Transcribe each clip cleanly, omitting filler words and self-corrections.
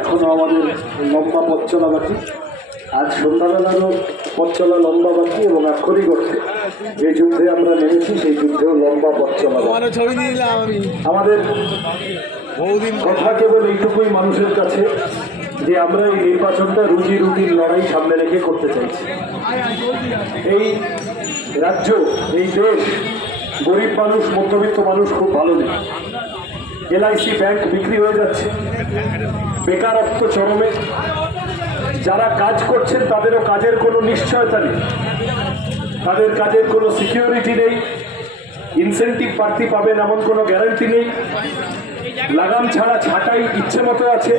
এখনো আমাদের লম্বা পথ চলা বাকি। আজ সন্ধ্যাবেলারও পথ চলা লম্বা বাকি এবং এক্ষুনি করতে যে যুদ্ধে আমরা নেমেছি সেই যুদ্ধেও লম্বা পথ চলা। আমাদের কথা কেবল এইটুকুই মানুষের কাছে যে আমরা এই নির্বাচনটা রুজি রুটির লড়াই সামনে রেখে করতে চাইছি। এই রাজ্য, এই দেশ, গরিব মানুষ, মধ্যবিত্ত মানুষ খুব ভালো নেই। এলআইসি ব্যাংক বিক্রি হয়ে যাচ্ছে, বেকারত্ব চরমে, যারা কাজ করছেন তাদেরও কাজের কোনো নিশ্চয়তা নেই, তাদের কাজের কোনো সিকিউরিটি নেই, ইনসেন্টিভ প্রার্থী পাবেন এমন কোনো গ্যারান্টি নেই, লাগাম ছাড়া ছাঁটাই ইচ্ছে মতো আছে,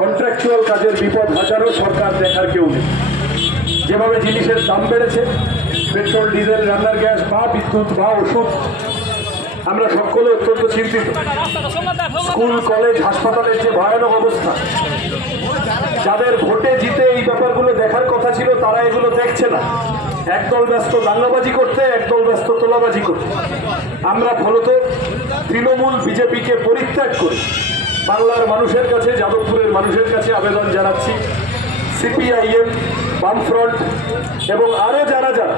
কন্ট্রাকচুয়াল কাজের বিপদ হাজারো, সরকার দেখার কেউ নেই। যেভাবে জিনিসের দাম বেড়েছে, পেট্রোল, ডিজেল, রান্নার গ্যাস বা বিদ্যুৎ বা ওষুধ, আমরা সকলে অত্যন্ত চিন্তিত। স্কুল, কলেজ, হাসপাতালের যে ভয়ানক অবস্থা, যাদের ভোটে জিতে এই ব্যাপারগুলো দেখার কথা ছিল তারা এগুলো দেখছে না। একদল ব্যস্ত দাঙ্গাবাজি করতে, একদল ব্যস্ত তোলাবাজি করতে। আমরা ফলত তৃণমূল বিজেপিকে পরিত্যাগ করি বাংলার মানুষের কাছে, যাদবপুরের মানুষের কাছে আবেদন জানাচ্ছি। সিপিআইএম, বামফ্রন্ট এবং আরও যারা যারা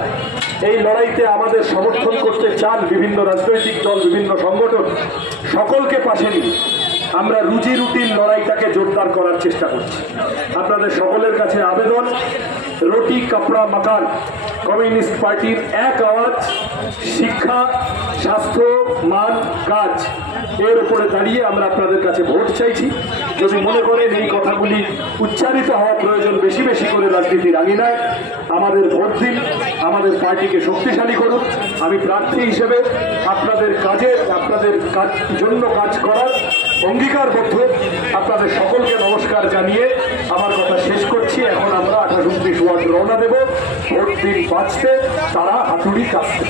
এই লড়াইতে আমাদের সমর্থন করতে চান, বিভিন্ন রাজনৈতিক দল, বিভিন্ন সংগঠন, সকলকে পাশে নিয়ে আমরা রুজি রুটির লড়াইটাকে জোরদার করার চেষ্টা করছি। আপনাদের সকলের কাছে আবেদন, রুটি কাপড়া মাকান কমিউনিস্ট পার্টির এক আওয়াজ, শিক্ষা, স্বাস্থ্য, মান, কাজ, এর উপরে দাঁড়িয়ে আমরা আপনাদের কাছে ভোট চাইছি। যদি মনে করেন এই কথাগুলি উচ্চারিত হওয়া প্রয়োজন বেশি বেশি করে রাজনীতির আঙিনায়, আমাদের ভোট দিন, আমাদের পার্টিকে শক্তিশালী করুন। আমি প্রার্থী হিসেবে আপনাদের জন্য কাজ করার অঙ্গীকারবদ্ধ। আপনাদের সকলকে নমস্কার জানিয়ে আমার কথা শেষ করছি। এখন আমরা 28 ওয়ার্ড রওনা দেব। ভোট দিন বাঁচতে, তারা হাতুড়ি কাটতে।